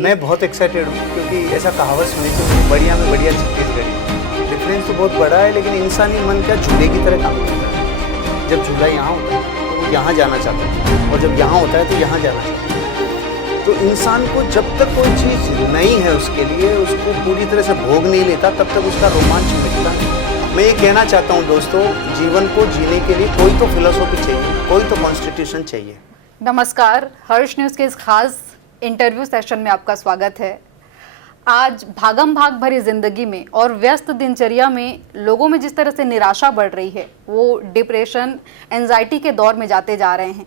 मैं बहुत एक्साइटेड हूँ क्योंकि ऐसा कहावत सुनी थी, बढ़िया में बढ़िया छत्तीसगढ़ी। डिफरेंस तो बहुत बड़ा है, लेकिन इंसानी मन क्या झूले की तरह काम करता है। जब झूला यहाँ होता है तो वो यहाँ जाना चाहता है, और जब यहाँ होता है तो यहाँ जाना चाहता है। तो इंसान को जब तक कोई चीज़ नई है उसके लिए, उसको पूरी तरह से भोग नहीं लेता, तब तक उसका रोमांच मिटता नहीं। मैं ये कहना चाहता हूँ दोस्तों, जीवन को जीने के लिए कोई तो फिलोसॉफी चाहिए, कोई तो कॉन्स्टिट्यूशन चाहिए। नमस्कार, हर्ष न्यूज़ के इस खास इंटरव्यू सेशन में आपका स्वागत है। आज भागम भाग भरी जिंदगी में और व्यस्त दिनचर्या में लोगों में जिस तरह से निराशा बढ़ रही है, वो डिप्रेशन, एंजाइटी के दौर में जाते जा रहे हैं।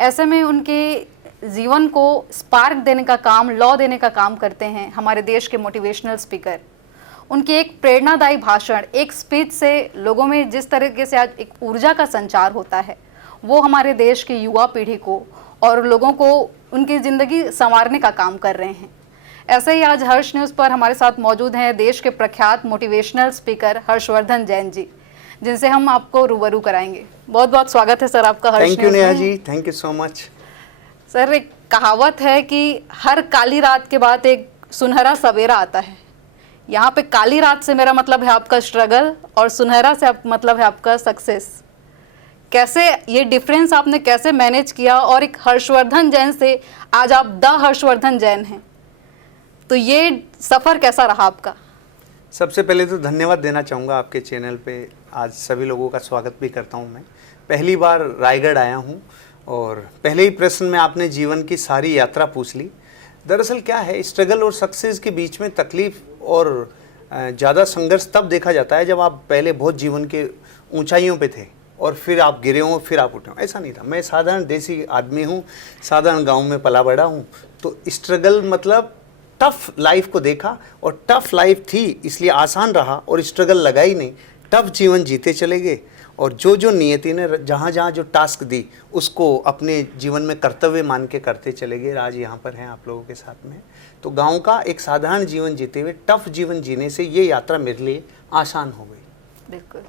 ऐसे में उनके जीवन को स्पार्क देने का काम, लौ देने का काम करते हैं हमारे देश के मोटिवेशनल स्पीकर। उनकी एक प्रेरणादायी भाषण, एक स्पीच से लोगों में जिस तरीके से आज एक ऊर्जा का संचार होता है, वो हमारे देश की युवा पीढ़ी को और लोगों को उनकी ज़िंदगी संवारने का काम कर रहे हैं। ऐसे ही आज हर्ष न्यूज़ पर हमारे साथ मौजूद हैं देश के प्रख्यात मोटिवेशनल स्पीकर हर्षवर्धन जैन जी, जिनसे हम आपको रूबरू कराएंगे। बहुत बहुत स्वागत है सर आपका हर्ष न्यूज़ में। Thank you Neha ji, thank you so much. Sir, एक कहावत है कि हर काली रात के बाद एक सुनहरा सवेरा आता है। यहाँ पे काली रात से मेरा मतलब है आपका स्ट्रगल, और सुनहरा से मतलब है आपका सक्सेस। कैसे ये डिफरेंस आपने कैसे मैनेज किया, और एक हर्षवर्धन जैन से आज आप द हर्षवर्धन जैन हैं, तो ये सफ़र कैसा रहा आपका? सबसे पहले तो धन्यवाद देना चाहूँगा आपके चैनल पे। आज सभी लोगों का स्वागत भी करता हूँ। मैं पहली बार रायगढ़ आया हूँ, और पहले ही प्रश्न में आपने जीवन की सारी यात्रा पूछ ली। दरअसल क्या है, स्ट्रगल और सक्सेस के बीच में तकलीफ और ज़्यादा संघर्ष तब देखा जाता है जब आप पहले बहुत जीवन के ऊंचाइयों पे थे और फिर आप गिरे हों, फिर आप उठे हों। ऐसा नहीं था। मैं साधारण देसी आदमी हूँ, साधारण गांव में पला बड़ा हूँ। तो स्ट्रगल मतलब टफ लाइफ को देखा, और टफ लाइफ थी इसलिए आसान रहा, और स्ट्रगल लगा ही नहीं। टफ जीवन जीते चले गए, और जो जो नियति ने जहाँ जहाँ जो टास्क दी उसको अपने जीवन में कर्तव्य मान के करते चले गए। आज यहाँ पर हैं आप लोगों के साथ में। तो गांव का एक साधारण जीवन जीते हुए टफ जीवन जीने से ये यात्रा मेरे लिए आसान हो गई। बिल्कुल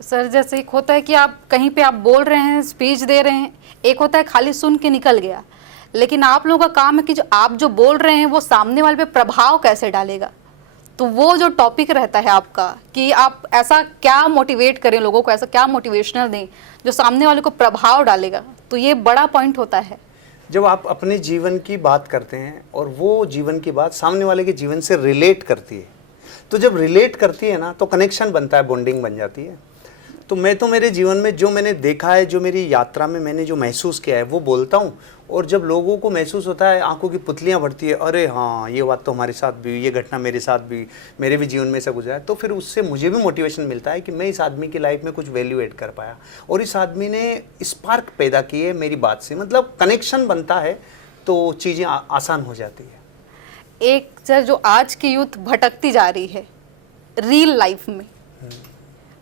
सर, जैसे एक होता है कि आप कहीं पे आप बोल रहे हैं, स्पीच दे रहे हैं, एक होता है खाली सुन के निकल गया, लेकिन आप लोगों का काम है कि जो आप जो बोल रहे हैं वो सामने वाले पे प्रभाव कैसे डालेगा। तो वो जो टॉपिक रहता है आपका कि आप ऐसा क्या मोटिवेट करें लोगों को, ऐसा क्या मोटिवेशनल दें जो सामने वाले को प्रभाव डालेगा, तो ये बड़ा पॉइंट होता है। जब आप अपने जीवन की बात करते हैं और वो जीवन की बात सामने वाले के जीवन से रिलेट करती है, तो जब रिलेट करती है ना, तो कनेक्शन बनता है, बॉन्डिंग बन जाती है। तो मैं तो मेरे जीवन में जो मैंने देखा है, जो मेरी यात्रा में मैंने जो महसूस किया है, वो बोलता हूँ। और जब लोगों को महसूस होता है, आंखों की पुतलियाँ बढ़ती है, अरे हाँ ये बात तो हमारे साथ भी हुई, ये घटना मेरे साथ भी, मेरे भी जीवन में ऐसा गुजरा है, तो फिर उससे मुझे भी मोटिवेशन मिलता है कि मैं इस आदमी की लाइफ में कुछ वैल्यू ऐड कर पाया, और इस आदमी ने स्पार्क पैदा की है मेरी बात से। मतलब कनेक्शन बनता है तो चीज़ें आसान हो जाती है। एक सर, जो आज की यूथ भटकती जा रही है रील लाइफ में,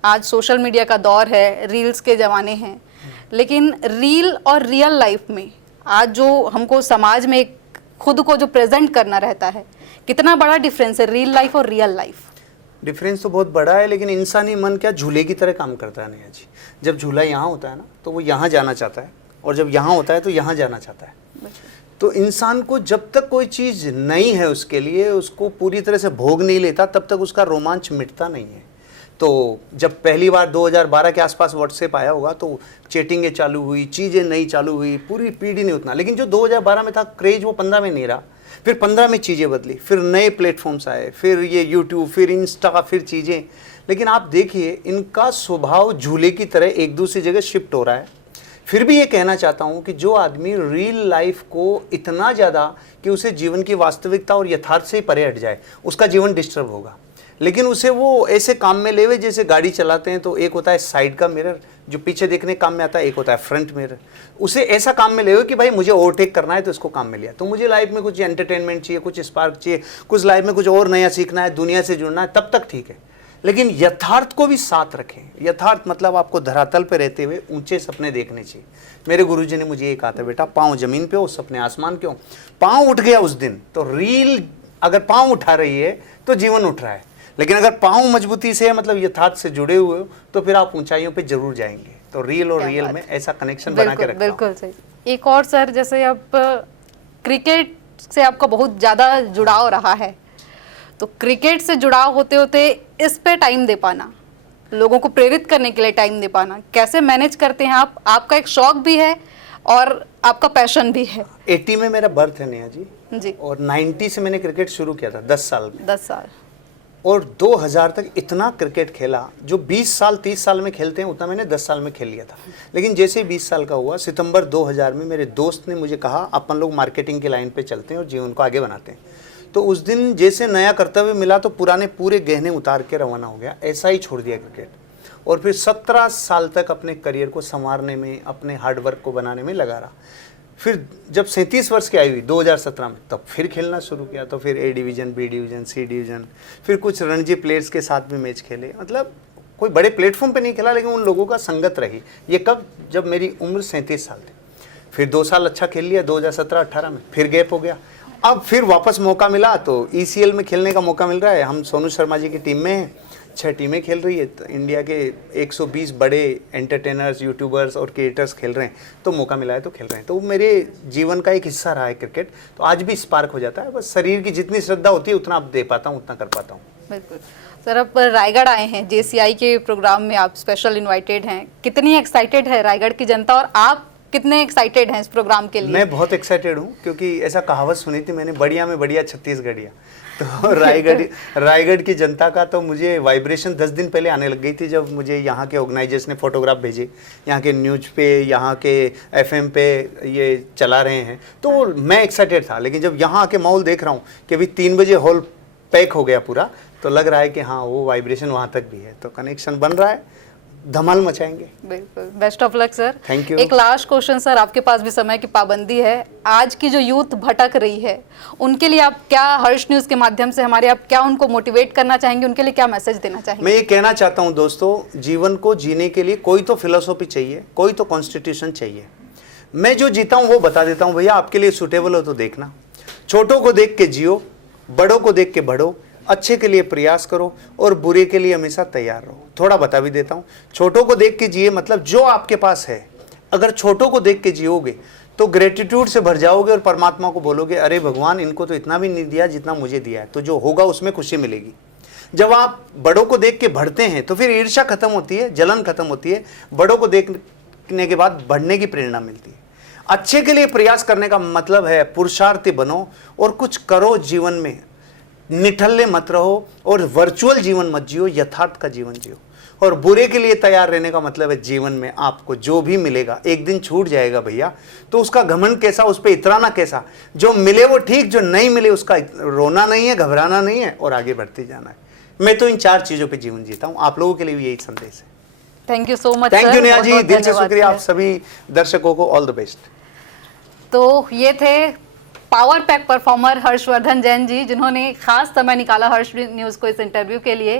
आज सोशल मीडिया का दौर है, रील्स के ज़माने हैं, लेकिन रील और रियल लाइफ में आज जो हमको समाज में एक खुद को जो प्रेजेंट करना रहता है, कितना बड़ा डिफरेंस है रील लाइफ और रियल लाइफ? डिफरेंस तो बहुत बड़ा है, लेकिन इंसानी मन क्या झूले की तरह काम करता है नेहा जी। जब झूला यहाँ होता है ना, तो वो यहाँ जाना चाहता है, और जब यहाँ होता है तो यहाँ जाना चाहता है। तो इंसान को जब तक कोई चीज़ नई है उसके लिए, उसको पूरी तरह से भोग नहीं लेता, तब तक उसका रोमांच मिटता नहीं है। तो जब पहली बार 2012 के आसपास व्हाट्सएप आया होगा, तो चैटिंगें चालू हुई, चीज़ें नई चालू हुई, पूरी पीढ़ी ने उतना। लेकिन जो 2012 में था क्रेज, वो 15 में नहीं रहा। फिर 15 में चीज़ें बदली, फिर नए प्लेटफॉर्म्स आए, फिर ये यूट्यूब, फिर इंस्टा, फिर चीज़ें। लेकिन आप देखिए, इनका स्वभाव झूले की तरह एक दूसरी जगह शिफ्ट हो रहा है। फिर भी ये कहना चाहता हूँ कि जो आदमी रियल लाइफ को इतना ज़्यादा कि उसे जीवन की वास्तविकता और यथार्थ से ही परे हट जाए, उसका जीवन डिस्टर्ब होगा। लेकिन उसे वो ऐसे काम में लेवे, जैसे गाड़ी चलाते हैं तो एक होता है साइड का मिरर जो पीछे देखने काम में आता है, एक होता है फ्रंट मिरर। उसे ऐसा काम में लेवे कि भाई मुझे ओवरटेक करना है, तो इसको काम में लिया। तो मुझे लाइफ में कुछ एंटरटेनमेंट चाहिए, कुछ स्पार्क चाहिए, कुछ लाइफ में कुछ और नया सीखना है, दुनिया से जुड़ना है, तब तक ठीक है। लेकिन यथार्थ को भी साथ रखें। यथार्थ मतलब आपको धरातल पर रहते हुए ऊंचे सपने देखने चाहिए। मेरे गुरुजी ने मुझे ये कहा था, बेटा पाँव जमीन पे हो, सपने आसमान के हो। पाँव उठ गया उस दिन तो रील, अगर पाँव उठा रही है तो जीवन उठ रहा है। लेकिन अगर पाँव मजबूती से मतलब यथार्थ से जुड़े हुए हो, तो फिर आप ऊंचाइयों पे जरूर जाएंगे। तो रील और रियल में ऐसा कनेक्शन बना के रखना। बिल्कुल सही। एक और सर, जैसे आप क्रिकेट से आपका बहुत ज़्यादा जुड़ाव रहा है, तो क्रिकेट से जुड़ाव होते होते इस पे टाइम दे पाना, लोगों को प्रेरित करने के लिए टाइम दे पाना, कैसे मैनेज करते हैं आप? आपका एक शौक भी है और आपका पैशन भी है। 80 में मेरा बर्थ है नेहा जी। और 90 से मैंने क्रिकेट शुरू किया था 10 साल में, 10 साल, और 2000 तक इतना क्रिकेट खेला जो 20 साल 30 साल में खेलते हैं उतना मैंने 10 साल में खेल लिया था। लेकिन जैसे ही 20 साल का हुआ, सितंबर 2000 में मेरे दोस्त ने मुझे कहा अपन लोग मार्केटिंग की लाइन पे चलते हैं और जीवन को आगे बनाते हैं। तो उस दिन जैसे नया कर्तव्य मिला तो पुराने पूरे गहने उतार के रवाना हो गया, ऐसा ही छोड़ दिया क्रिकेट। और फिर 17 साल तक अपने करियर को संवारने में, अपने हार्डवर्क को बनाने में लगा रहा। फिर जब 37 वर्ष की आई हुई 2017 में, तब फिर खेलना शुरू किया। तो फिर ए डिवीज़न, बी डिवीज़न, सी डिवीज़न, फिर कुछ रणजी प्लेयर्स के साथ भी मैच खेले। मतलब कोई बड़े प्लेटफॉर्म पे नहीं खेला, लेकिन उन लोगों का संगत रही। ये कब? जब मेरी उम्र 37 साल थी। फिर 2 साल अच्छा खेल लिया 2017-18 में, फिर गैप हो गया। अब फिर वापस मौका मिला तो ECL में खेलने का मौका मिल रहा है। हम सोनू शर्मा जी की टीम में हैं, 6 टीमें खेल रही है। तो इंडिया के 120 बड़े एंटरटेनर्स, यूट्यूबर्स और क्रिएटर्स खेल रहे हैं, तो मौका मिला है तो खेल रहे हैं। तो मेरे जीवन का एक हिस्सा रहा है क्रिकेट। तो आज भी स्पार्क हो जाता है, बस शरीर की जितनी श्रद्धा होती है उतना आप दे पाता हूँ, उतना कर पाता हूँ। बिल्कुल सर। आप रायगढ़ आए हैं, JCI के प्रोग्राम में आप स्पेशल इनवाइटेड हैं। कितनी एक्साइटेड है रायगढ़ की जनता और आप कितने एक्साइटेड हैं इस प्रोग्राम के लिए? मैं बहुत एक्साइटेड हूँ, क्योंकि ऐसा कहावत सुनी थी मैंने, बढ़िया में बढ़िया छत्तीसगढ़िया। तो रायगढ़ की जनता का तो मुझे वाइब्रेशन 10 दिन पहले आने लग गई थी, जब मुझे यहाँ के ऑर्गेनाइजर्स ने फोटोग्राफ भेजे, यहाँ के न्यूज़ पे, यहाँ के FM पे ये चला रहे हैं। तो मैं एक्साइटेड था। लेकिन जब यहाँ आके माहौल देख रहा हूँ कि अभी 3 बजे हॉल पैक हो गया पूरा, तो लग रहा है कि हाँ, वो वाइब्रेशन वहाँ तक भी है। तो कनेक्शन बन रहा है, धमाल मचाएंगे। बिल्कुल, best of luck sir. Thank you. एक लास्ट क्वेश्चन सर, आपके पास भी समय की पाबंदी है। आज की जो यूथ भटक रही है, उनके लिए आप क्या, हर्ष न्यूज़ के माध्यम से हमारे, आप क्या उनको मोटिवेट करना चाहेंगे? उनके लिए क्या मैसेज देना चाहेंगे? मैं ये कहना चाहता हूँ दोस्तों, जीवन को जीने के लिए कोई तो फिलोसॉफी चाहिए, कोई तो कॉन्स्टिट्यूशन चाहिए। मैं जो जीता हूँ वो बता देता हूँ, भैया आपके लिए सूटेबल हो तो देखना। छोटों को देख के जियो, बड़ों को देख के बढ़ो, अच्छे के लिए प्रयास करो और बुरे के लिए हमेशा तैयार रहो। थोड़ा बता भी देता हूँ, छोटों को देख के जिए मतलब जो आपके पास है, अगर छोटों को देख के जियोगे तो ग्रेटिट्यूड से भर जाओगे और परमात्मा को बोलोगे, अरे भगवान, इनको तो इतना भी नहीं दिया जितना मुझे दिया है। तो जो होगा उसमें खुशी मिलेगी। जब आप बड़ों को देख के बढ़ते हैं तो फिर ईर्ष्या खत्म होती है, जलन खत्म होती है। बड़ों को देखने के बाद बढ़ने की प्रेरणा मिलती है। अच्छे के लिए प्रयास करने का मतलब है पुरुषार्थी बनो और कुछ करो जीवन में, निठल्ले मत रहो और वर्चुअल जीवन मत जियो, यथार्थ का जीवन जियो। और बुरे के लिए तैयार रहने का मतलब है जीवन में आपको जो भी मिलेगा एक दिन छूट जाएगा भैया, तो उसका घमंड कैसा, उस पर इतराना कैसा। जो मिले वो ठीक, जो नहीं मिले उसका रोना नहीं है, घबराना नहीं है और आगे बढ़ते जाना है। मैं तो इन 4 चीज़ों पे जीवन जीता हूँ। आप लोगों के लिए भी यही संदेश है। Thank you so much. Thank you Neha ji, दिल से शुक्रिया। आप सभी दर्शकों को ऑल द बेस्ट। तो ये थे power pack performer Harshvardhan Jain ji, जिन्होंने खास समय निकाला हर्ष न्यूज़ को इस इंटरव्यू के लिए।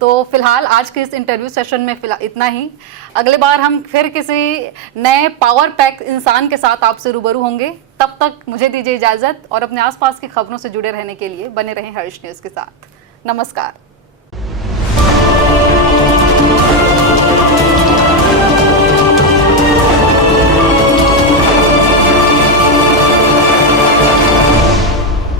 तो फिलहाल आज के इस इंटरव्यू सेशन में फिलहाल इतना ही। अगले बार हम फिर किसी नए पावर पैक इंसान के साथ आपसे रूबरू होंगे। तब तक मुझे दीजिए इजाज़त और अपने आसपास की खबरों से जुड़े रहने के लिए बने रहें हर्ष न्यूज़ के साथ। नमस्कार।